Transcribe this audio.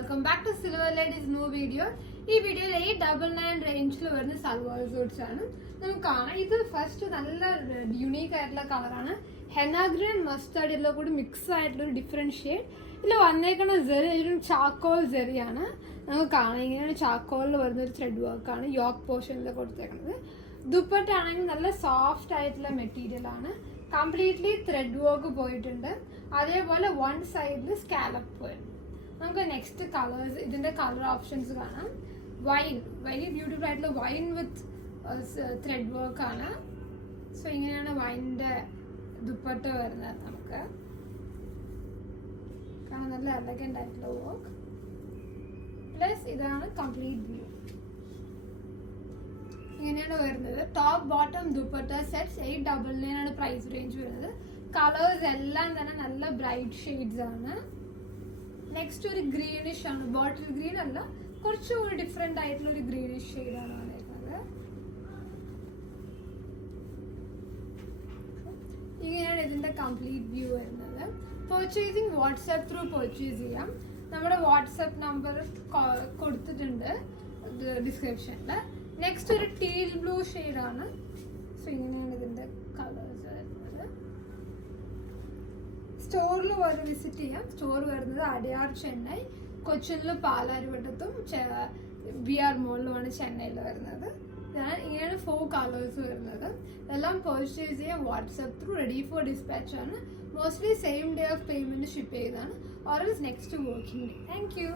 welcome back to Silver Lady's new video. ഈ വീഡിയോയിൽ 899 റേഞ്ചിൽ വരുന്ന സൽവാർ സൂട്ട്സ് ആണ് നമുക്ക് കാണാം. ഇത് ഫസ്റ്റ് നല്ല യുണീക്ക് ആയിട്ടുള്ള കളറാണ്. ഹെന്ന ഗ്രീൻ മസ്റ്റാർഡ് എല്ലാം കൂടി മിക്സ് ആയിട്ടുള്ള ഒരു ഡിഫറെൻറ്റ് ഷെയ്ഡ്. ഇതിൽ വന്നേക്കുന്ന സെറി ഒരു ചാക്കോൾ സെറിയാണ്. നമുക്ക് കാണാം ഇങ്ങനെയാണ് ചാക്കോളിൽ വരുന്ന ഒരു ത്രെഡ് വർക്കാണ് യോക്ക് പോർഷനിൽ കൊടുത്തേക്കുന്നത്. ദുപ്പട്ട ആണെങ്കിൽ നല്ല സോഫ്റ്റ് ആയിട്ടുള്ള മെറ്റീരിയൽ ആണ്. കംപ്ലീറ്റ്ലി ത്രെഡ് വർക്ക് പോയിട്ടുണ്ട്. അതേപോലെ വൺ സൈഡിൽ സ്കാലപ്പ് വരും. നമുക്ക് നെക്സ്റ്റ് കളേഴ്സ് ഇതിൻ്റെ കളർ ഓപ്ഷൻസ് കാണാം. വൈൻ വെരി ബ്യൂട്ടിഫുൾ ആയിട്ടുള്ള വൈൻ വിത്ത് ത്രെഡ് വർക്ക് ആണ്. സോ ഇങ്ങനെയാണ് വൈനിൻ്റെ ദുപ്പട്ട വരുന്നത്. നമുക്ക് കാണാൻ നല്ല എലഗൻ്റ് ആയിട്ടുള്ള വർക്ക്. പ്ലസ് ഇതാണ് കംപ്ലീറ്റ് വ്യൂ. ഇങ്ങനെയാണ് വരുന്നത്. ടോപ്പ് ബോട്ടം ദുപ്പട്ട സെറ്റ്സ് 899 ആണ് പ്രൈസ് റേഞ്ച് വരുന്നത്. കളേഴ്സ് എല്ലാം തന്നെ നല്ല ബ്രൈറ്റ് ഷെയ്ഡ്സ് ആണ്. നെക്സ്റ്റ് ഒരു ഗ്രീനിഷ് ആണ്. ബോട്ടിൽ ഗ്രീൻ അല്ല, കുറച്ചുകൂടി ഡിഫറെന്റ് ആയിട്ടുള്ള ഒരു ഗ്രീനിഷ് ഷെയ്ഡാണ് വന്നിരിക്കുന്നത്. ഇങ്ങനെയാണ് ഇതിന്റെ കംപ്ലീറ്റ് വ്യൂ വരുന്നത്. പർച്ചേസിങ് വാട്സാപ്പ് ത്രൂ പർച്ചേസ് ചെയ്യാം. നമ്മുടെ വാട്സാപ്പ് നമ്പർ കൊടുത്തിട്ടുണ്ട് ഡിസ്ക്രിപ്ഷനിൽ. നെക്സ്റ്റ് ഒരു ടീൽ ബ്ലൂ ഷെയ്ഡാണ്. സോ ഇങ്ങനെയാണ് ഇതിന്റെ കളേഴ്സ് വരുന്നത്. സ്റ്റോറിൽ വരെ വിസിറ്റ് ചെയ്യാം. സ്റ്റോർ വരുന്നത് അടയാർ ചെന്നൈ, കൊച്ചിനിലും പാലാരിവട്ടത്തും VR മോളിലുമാണ് ചെന്നൈയിൽ വരുന്നത്. ഇങ്ങനെയാണ് 4 കളേഴ്സ് വരുന്നത്. ഇതെല്ലാം പർച്ചേസ് ചെയ്യാം WhatsApp through. Ready for dispatch ആണ്. Mostly same day of payment ship ചെയ്തതാണ്. Or next working day. Thank U.